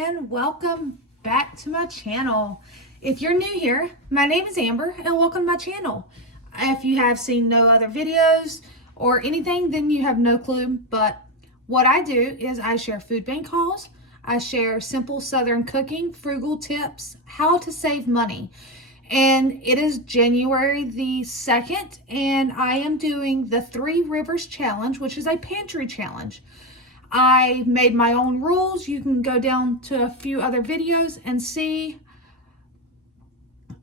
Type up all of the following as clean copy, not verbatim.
and welcome back to my channel. If you're new here, my name is Amber and welcome to my channel. If you have seen no other videos or anything, then you have no clue, but what I do is I share food bank hauls, I share simple Southern cooking, frugal tips, how to save money. And it is January the 2nd, and I am doing the 3 Rivers Challenge, which is a pantry challenge. I made my own rules. You can go down to a few other videos and see.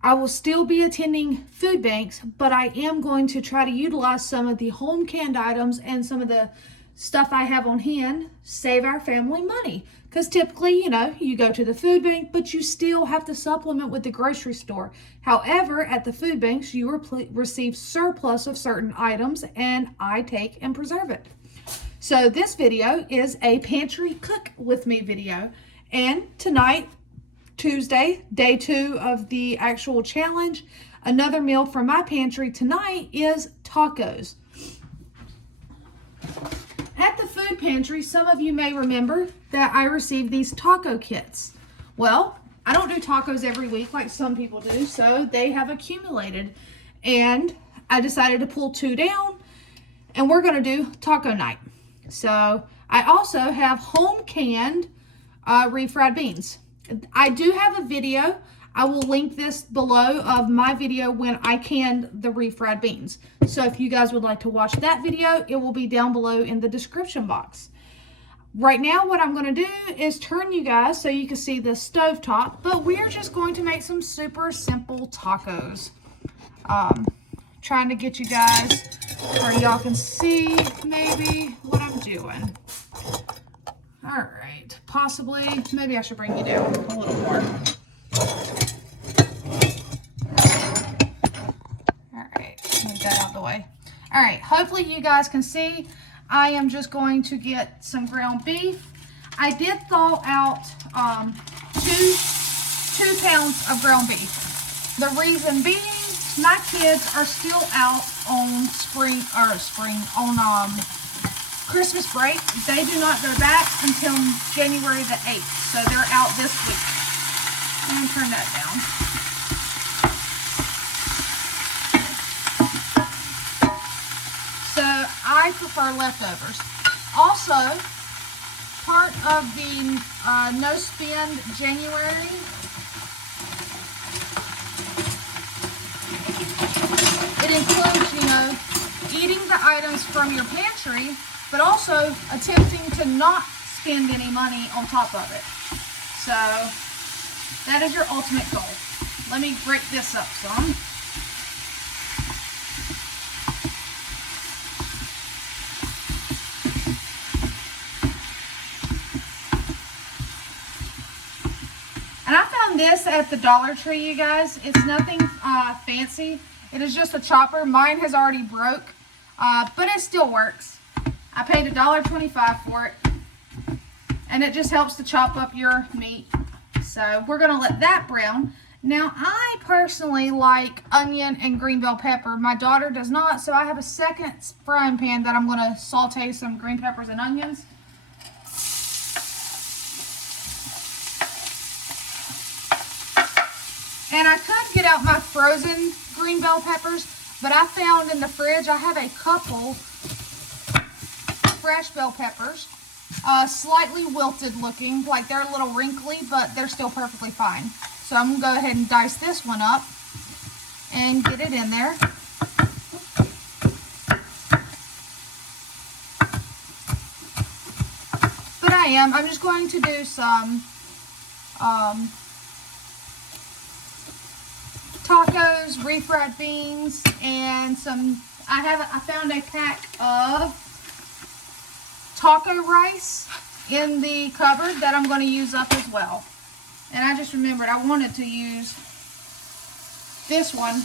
I will still be attending food banks, but I am going to try to utilize some of the home canned items and some of the stuff I have on hand, save our family money. Because typically, you go to the food bank, but you still have to supplement with the grocery store. However, at the food banks, you receive surplus of certain items, and I take and preserve it. So this video is a pantry cook with me video. And tonight, Tuesday, day 2 of the actual challenge, another meal from my pantry tonight is tacos. At the food pantry, some of you may remember that I received these taco kits. Well, I don't do tacos every week like some people do, so they have accumulated. And I decided to pull 2 down, and we're going to do taco night. So I also have home canned refried beans. I do have a video. I will link this below of my video when I canned the refried beans. So if you guys would like to watch that video, it will be down below in the description box. Right now, what I'm going to do is turn you guys so you can see the stovetop, but we're just going to make some super simple tacos. Trying to get you guys where y'all can see maybe what I'm doing. All right, possibly, maybe I should bring you down a little more. All right, move that out of the way. All right, hopefully you guys can see. I am just going to get some ground beef. I did thaw out 2 pounds of ground beef. The reason being, my kids are still out on Christmas break. They do not go back until January the 8th, so they're out this week. Let me turn that down. So I prefer leftovers. Also, part of the no spend January, it includes, eating the items from your pantry, but also attempting to not spend any money on top of it. So that is your ultimate goal. Let me break this up some. And I found this at the Dollar Tree, you guys. It's nothing fancy. It is just a chopper. Mine has already broke, but it still works. I paid $1.25 for it, and it just helps to chop up your meat. So we're going to let that brown. Now, I personally like onion and green bell pepper. My daughter does not, so I have a second frying pan that I'm going to saute some green peppers and onions. And I could get out my frozen green bell peppers, but I found in the fridge I have a couple fresh bell peppers, slightly wilted looking, like they're a little wrinkly, but they're still perfectly fine. So I'm going to go ahead and dice this one up and get it in there. But I'm just going to do some tacos, refried beans, and some, I found a pack of taco rice in the cupboard that I'm going to use up as well. And I just remembered I wanted to use this one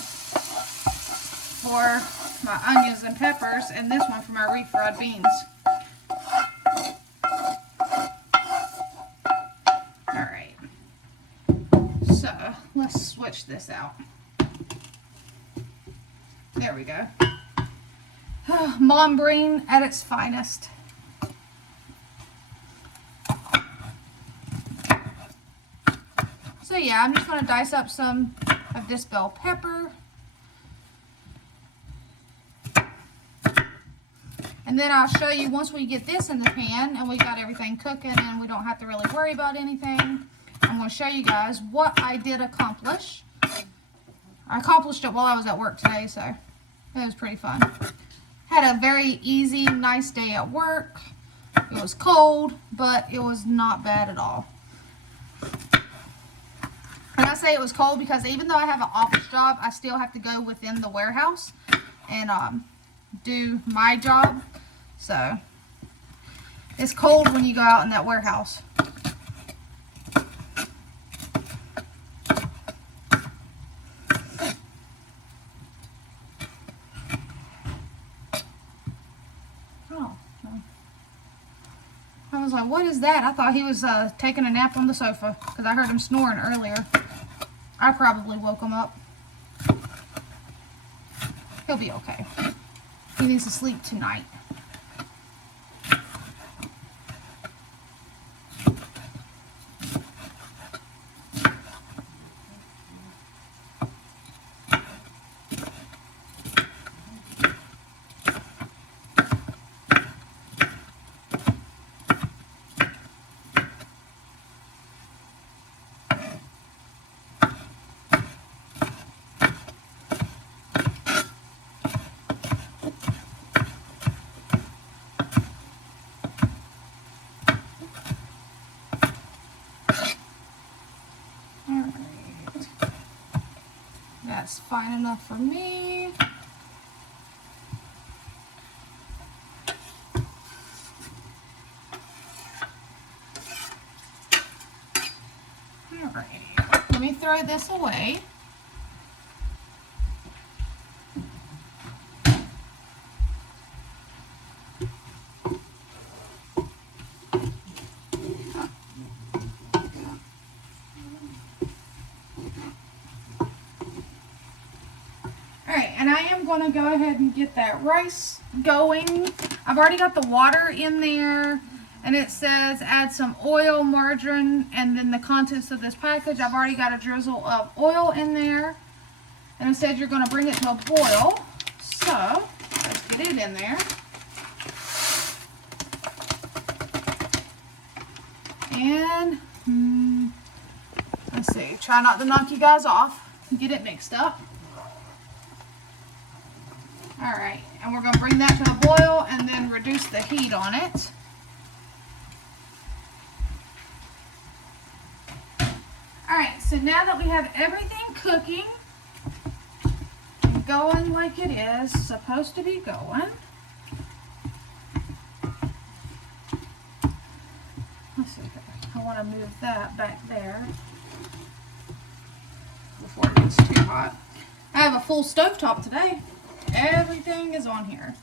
for my onions and peppers and this one for my refried beans. Alright. So, let's switch this out. There we go. Mom Breen at its finest. So yeah, I'm just going to dice up some of this bell pepper. And then I'll show you once we get this in the pan and we got everything cooking and we don't have to really worry about anything. I'm going to show you guys what I did accomplish. I accomplished it while I was at work today, so it was pretty fun. Had a very easy, nice day at work. It was cold, but it was not bad at all. And I say it was cold because even though I have an office job, I still have to go within the warehouse and do my job. So it's cold when you go out in that warehouse. Oh, I was like, what is that? I thought he was taking a nap on the sofa because I heard him snoring earlier. I probably woke him up. He'll be okay. He needs to sleep tonight. That's fine enough for me. Alright, let me throw this away. And I am going to go ahead and get that rice going. I've already got the water in there, and it says add some oil, margarine, and then the contents of this package. I've already got a drizzle of oil in there, and it says you're going to bring it to a boil. So let's get it in there. And let's see, try not to knock you guys off. Get it mixed up. Alright, and we're going to bring that to a boil and then reduce the heat on it. Alright, so now that we have everything cooking, going like it is supposed to be going. Let's see, I want to move that back there before it gets too hot. I have a full stovetop today. Everything is on here.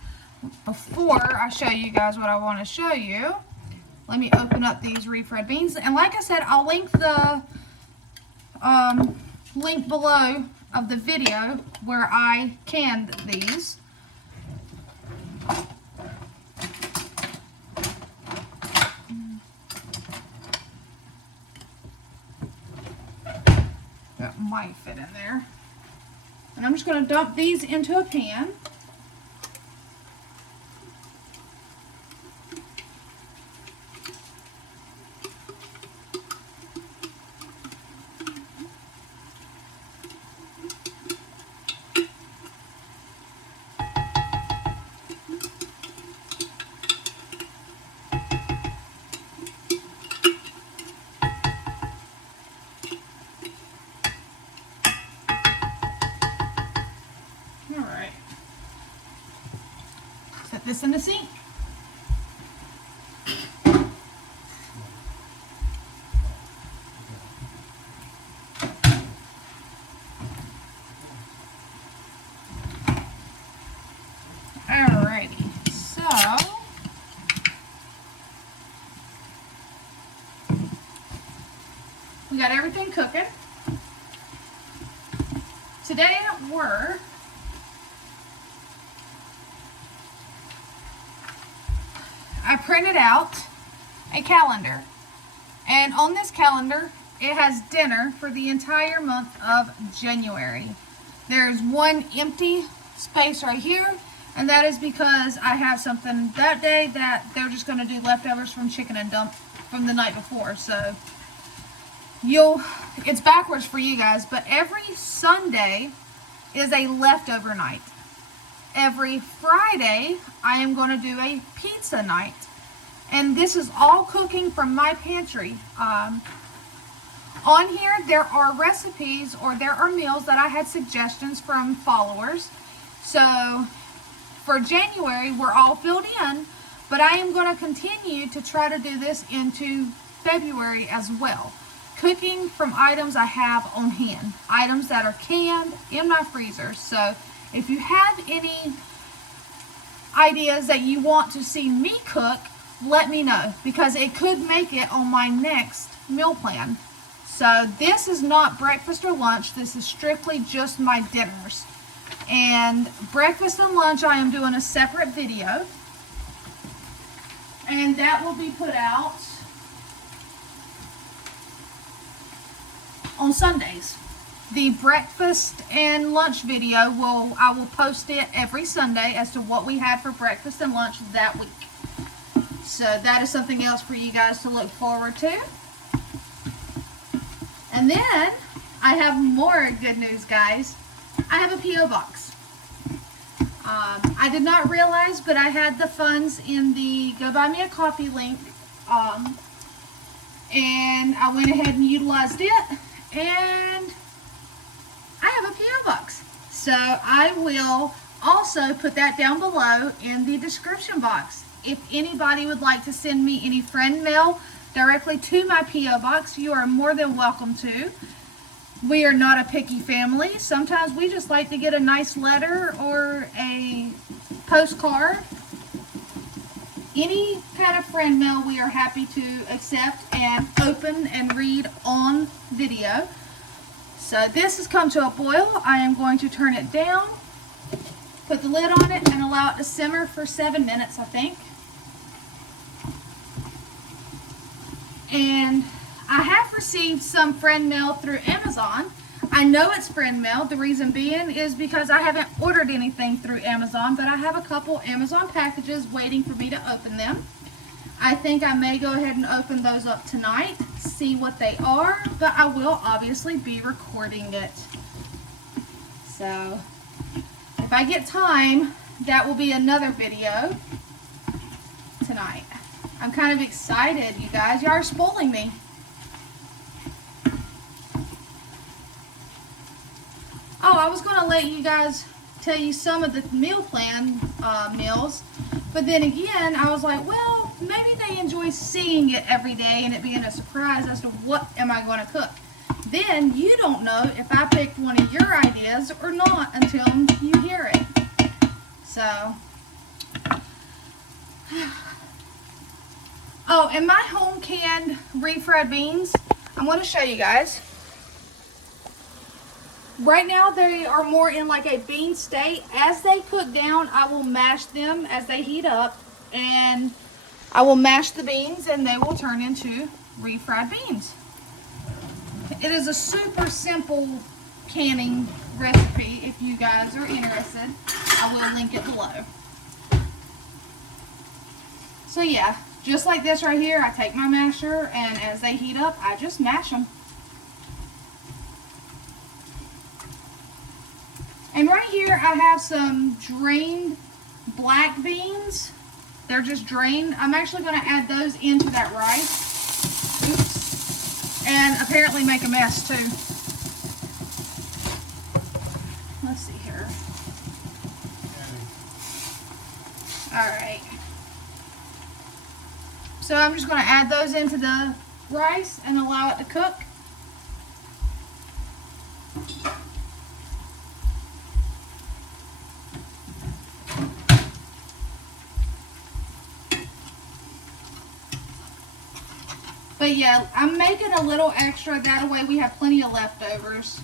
Before I show you guys what I want to show you, let me open up these refried beans. And like I said, I'll link the link below of the video where I canned these. That might fit in there. And I'm just going to dump these into a pan. Set this in the sink. Alrighty, so we got everything cooking. Today at work, I printed out a calendar, and on this calendar it has dinner for the entire month of January. There's one empty space right here, and that is because I have something that day that they're just going to do leftovers from chicken and dump from the night before. So it's backwards for you guys, but every Sunday is a leftover night. Every Friday I am going to do a pizza night, and this is all cooking from my pantry. On here there are recipes, or there are meals that I had suggestions from followers. So for January we're all filled in, but I am going to continue to try to do this into February as well. Cooking from items I have on hand, items that are canned in my freezer. So if you have any ideas that you want to see me cook, let me know, because it could make it on my next meal plan. So this is not breakfast or lunch. This is strictly just my dinners. And breakfast and lunch I am doing a separate video, and that will be put out on Sundays. The breakfast and lunch video I will post it every Sunday as to what we had for breakfast and lunch that week. So that is something else for you guys to look forward to. And then I have more good news, guys. I have a P.O. box. I did not realize, but I had the funds in the Go Buy Me a Coffee link, and I went ahead and utilized it, and I have a P.O. box. So I will also put that down below in the description box. If anybody would like to send me any friend mail directly to my P.O. box, you are more than welcome to. We are not a picky family. Sometimes we just like to get a nice letter or a postcard. Any kind of friend mail we are happy to accept and open and read on video. So this has come to a boil. I am going to turn it down, put the lid on it, and allow it to simmer for 7 minutes, I think. And I have received some friend mail through Amazon. I know it's friend mail. The reason being is because I haven't ordered anything through Amazon, but I have a couple Amazon packages waiting for me to open them. I think I may go ahead and open those up tonight, see what they are, but I will obviously be recording it. So if I get time, that will be another video tonight. I'm kind of excited, you guys. Y'all are spoiling me. Oh, I was going to let you guys tell you some of the meal plan meals, but then again, I was like, well, maybe they enjoy seeing it every day and it being a surprise as to what am I going to cook. Then you don't know if I picked one of your ideas or not until you hear it. So, oh, and my home canned refried beans, I'm going to show you guys. Right now they are more in like a bean state. As they cook down, I will mash them as they heat up, and I will mash the beans and they will turn into refried beans. It is a super simple canning recipe. If you guys are interested, I will link it below. So yeah, just like this right here, I take my masher, and as they heat up, I just mash them. And right here I have some drained black beans. They're just drained. I'm actually going to add those into that rice. Oops. And apparently make a mess too. Let's see here. Alright. So I'm just going to add those into the rice and allow it to cook. But yeah, I'm making a little extra, that way we have plenty of leftovers.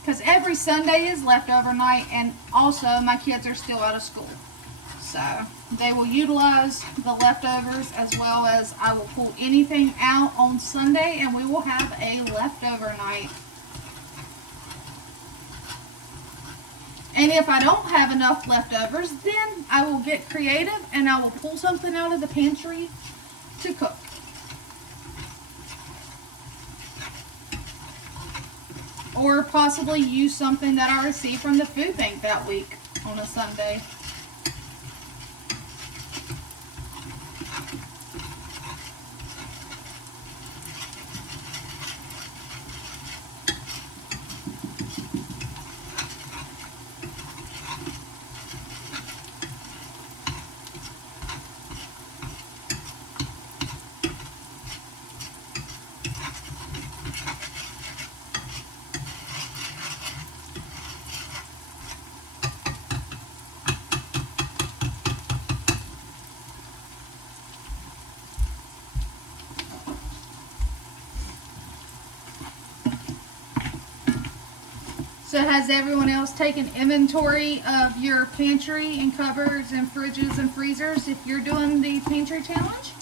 Because every Sunday is leftover night, and also my kids are still out of school. So they will utilize the leftovers, as well as I will pull anything out on Sunday, and we will have a leftover night. And if I don't have enough leftovers, then I will get creative and I will pull something out of the pantry to cook. Or possibly use something that I received from the food bank that week on a Sunday. So has everyone else taken inventory of your pantry and cupboards and fridges and freezers if you're doing the pantry challenge?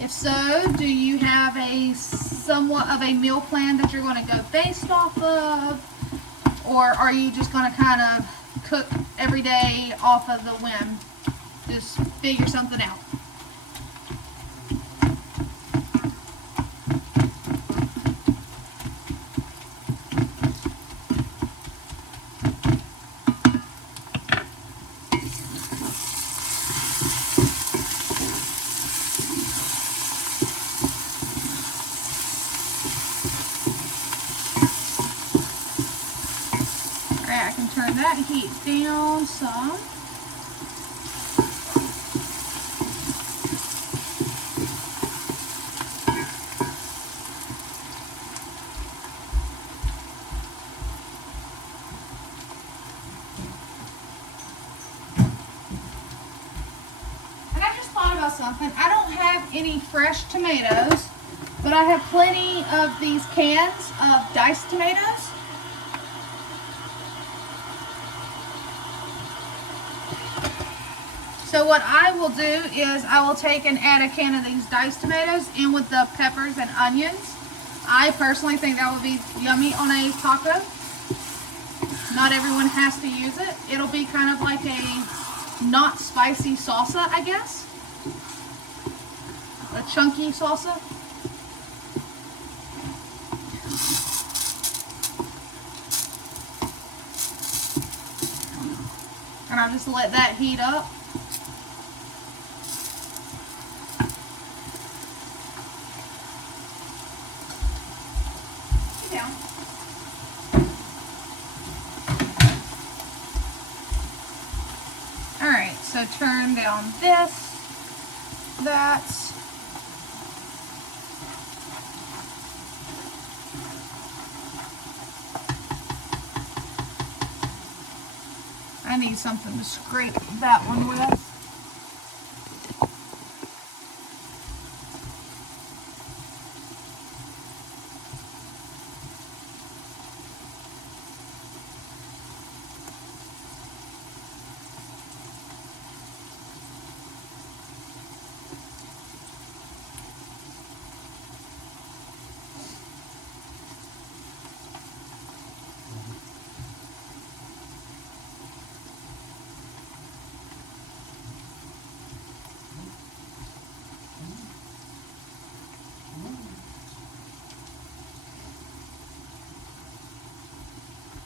If so, do you have a somewhat of a meal plan that you're going to go based off of? Or are you just going to kind of cook every day off of the whim? Just figure something out. I can turn that heat down some. And I just thought about something. I don't have any fresh tomatoes, but I have plenty of these cans of diced tomatoes. So what I will do is I will take and add a can of these diced tomatoes in with the peppers and onions. I personally think that would be yummy on a taco. Not everyone has to use it. It'll be kind of like a not spicy salsa, I guess. A chunky salsa. And I'll just let that heat up. Down. Alright, so turn down this, that. I need something to scrape that one with.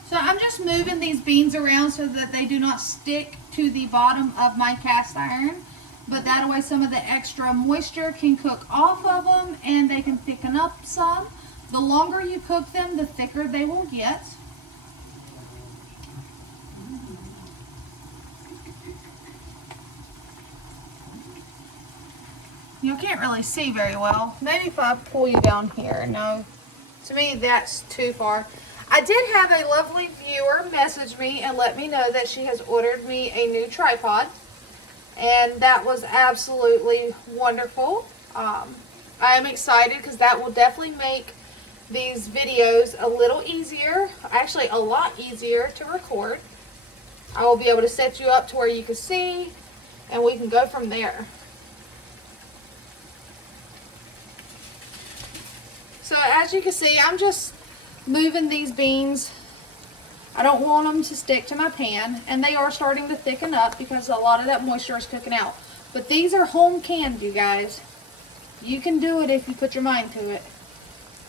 So I'm just moving these beans around so that they do not stick to the bottom of my cast iron. But that way some of the extra moisture can cook off of them and they can thicken up some. The longer you cook them, the thicker they will get. You can't really see very well. Maybe if I pull you down here. No, to me that's too far. I did have a lovely viewer message me and let me know that she has ordered me a new tripod. And that was absolutely wonderful. I am excited because that will definitely make these videos a little easier. Actually, a lot easier to record. I will be able to set you up to where you can see, and we can go from there. So as you can see, I'm just moving these beans. I don't want them to stick to my pan, and they are starting to thicken up because a lot of that moisture is cooking out. But these are home canned, you guys. You can do it if you put your mind to it.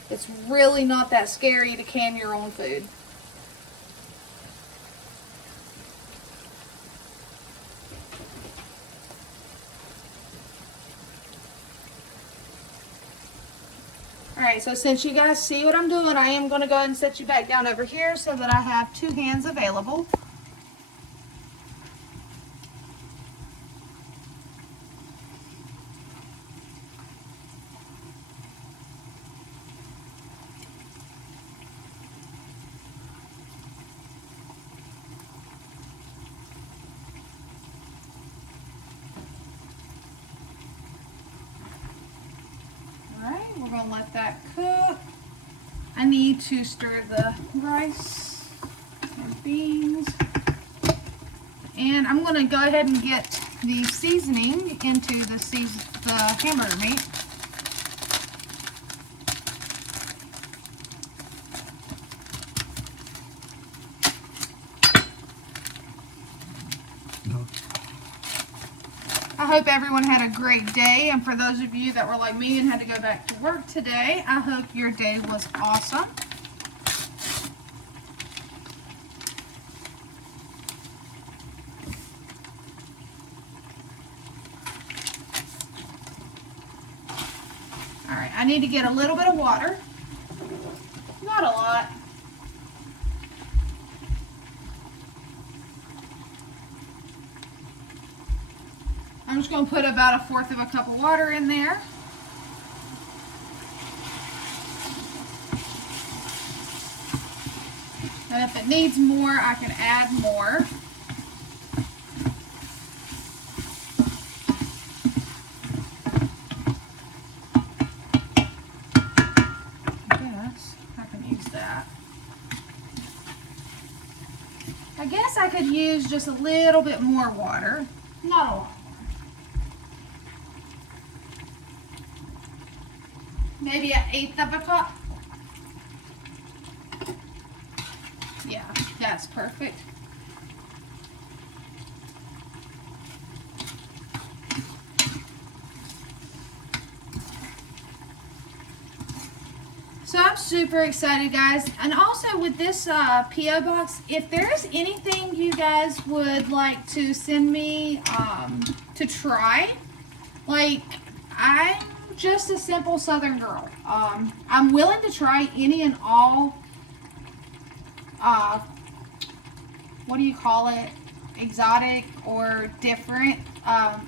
It's really not that scary to can your own food. Alright, so since you guys see what I'm doing, I am going to go ahead and set you back down over here so that I have 2 hands available. We're going to let that cook. I need to stir the rice and beans. And I'm going to go ahead and get the seasoning into the hamburger meat. I hope everyone had a great day, and for those of you that were like me and had to go back to work today, I hope your day was awesome. Alright, I need to get a little bit of water, not a lot. I'm just going to put about 1/4 of a cup of water in there. And if it needs more, I can add more. I can use that. I guess I could use just a little bit more water. Not a lot. Maybe 1/8 of a cup. Yeah, that's perfect. So I'm super excited, guys. And also with this P.O. box, if there's anything you guys would like to send me to try, like I'm just a simple Southern girl. I'm willing to try any and all, what do you call it, exotic or different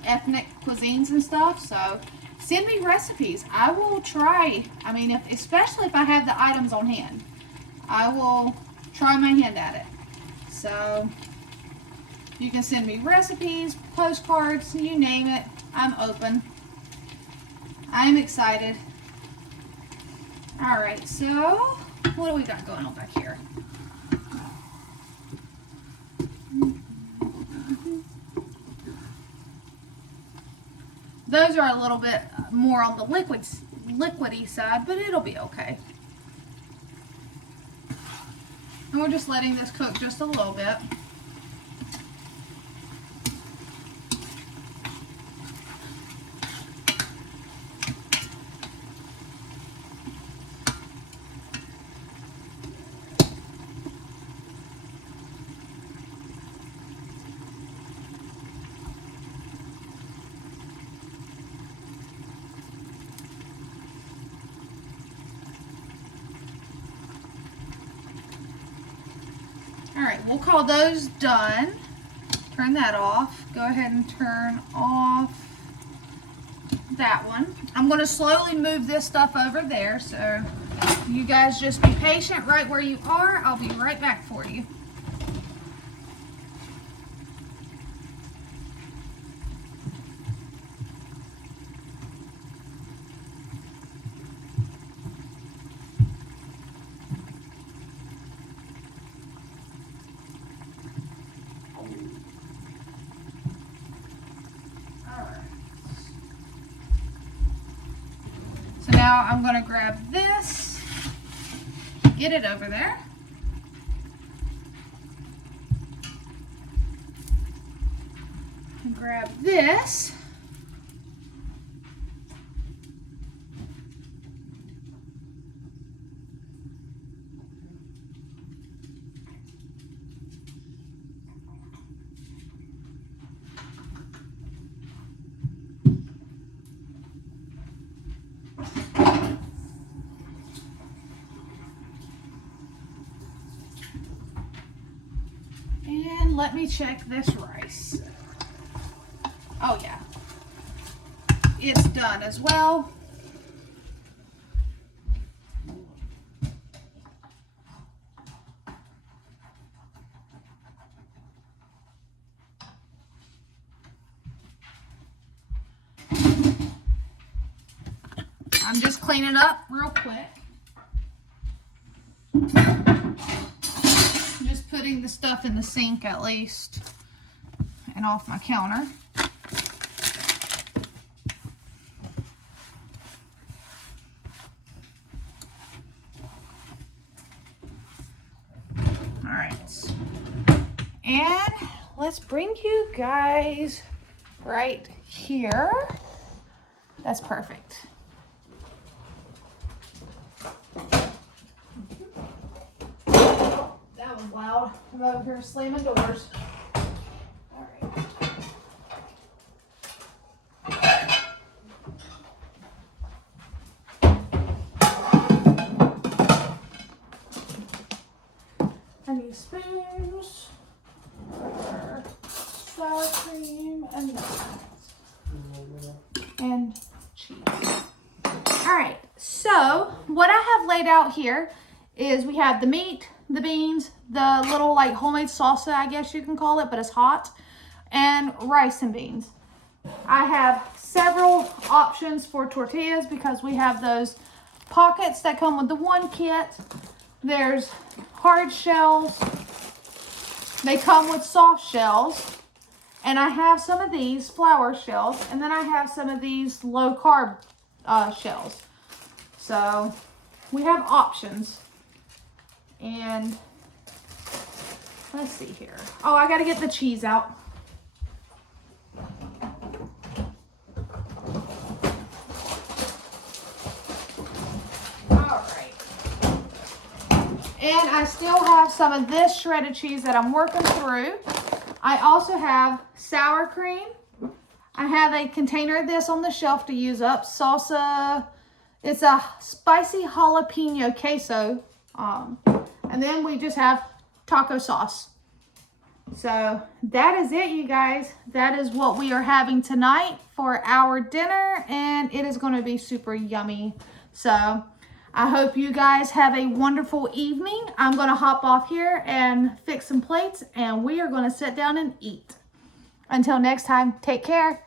ethnic cuisines and stuff. So send me recipes. I will try. I mean, especially if I have the items on hand, I will try my hand at it. So you can send me recipes, postcards, you name it. I'm open. I'm excited. Alright, so what do we got going on back here? Those are a little bit more on the liquidy side, but it'll be okay. And we're just letting this cook just a little bit. Alright, we'll call those done. Turn that off. Go ahead and turn off that one. I'm going to slowly move this stuff over there, so you guys just be patient right where you are. I'll be right back for you. Now I'm going to grab this, get it over there. And grab this. And let me check this rice. Oh yeah, it's done as well. I'm just cleaning up real quick. Just putting the stuff in the sink at least and off my counter. All right. And let's bring you guys right here. That's perfect. That was loud. I'm over here slamming doors. All right. I need spoons for sour cream and that. And cheese. All right, so what I have laid out here is we have the meat, the beans, the little like homemade salsa, I guess you can call it, but it's hot, and rice and beans. I have several options for tortillas because we have those pockets that come with the one kit. There's hard shells. They come with soft shells. And I have some of these flour shells, and then I have some of these low carb shells. So we have options. And let's see here. Oh, I got to get the cheese out. All right. And I still have some of this shredded cheese that I'm working through. I also have sour cream. I have a container of this on the shelf to use up. Salsa. It's a spicy jalapeno queso. And then we just have taco sauce. So that is it, you guys. That is what we are having tonight for our dinner. And it is going to be super yummy. So I hope you guys have a wonderful evening. I'm going to hop off here and fix some plates, and we are going to sit down and eat. Until next time, take care.